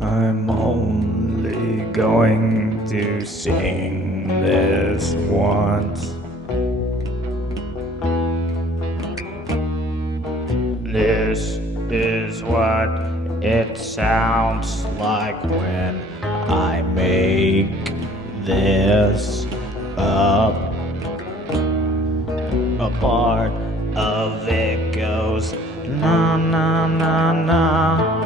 I'm only going to sing this once. This is what it sounds like when I make this up. A part of it goes na na na na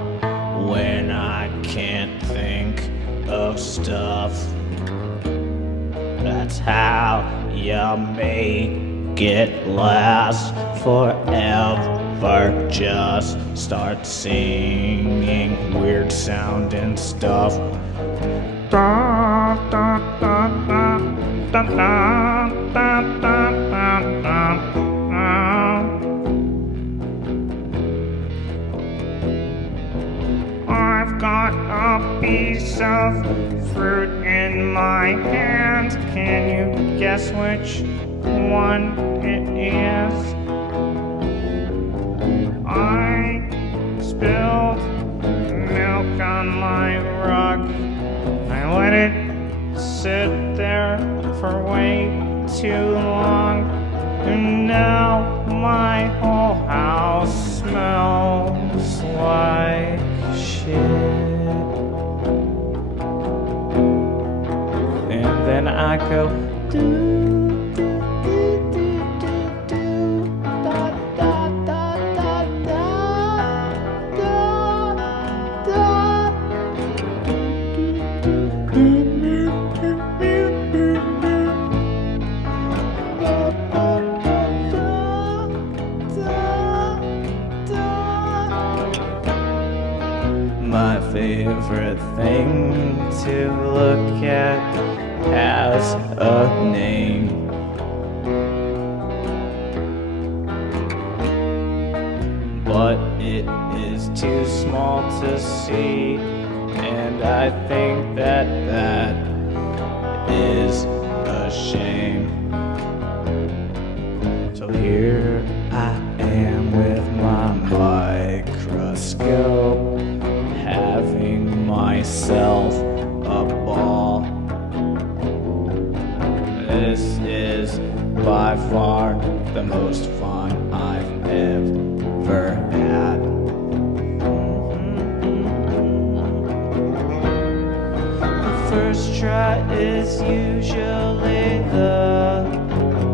when I can't think of stuff. That's how you make it last forever. Just start singing weird sounding stuff. Da, da, da, da, da, da, da, da, da, da. I've got a piece of fruit in my hand. Can you guess which one it is? I spilled milk on my rug. I let it sit there for way too long, and now my whole house smells like shit. And then I go do. My favorite thing to look at has a name. But it is too small to see, and I think that is a shame. So here I am with my microscope, having myself a ball. This is by far the most fun I've ever had. The first try is usually the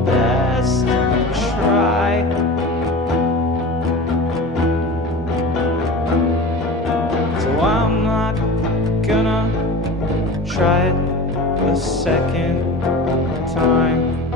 best try. So I'm not gonna try it a second time.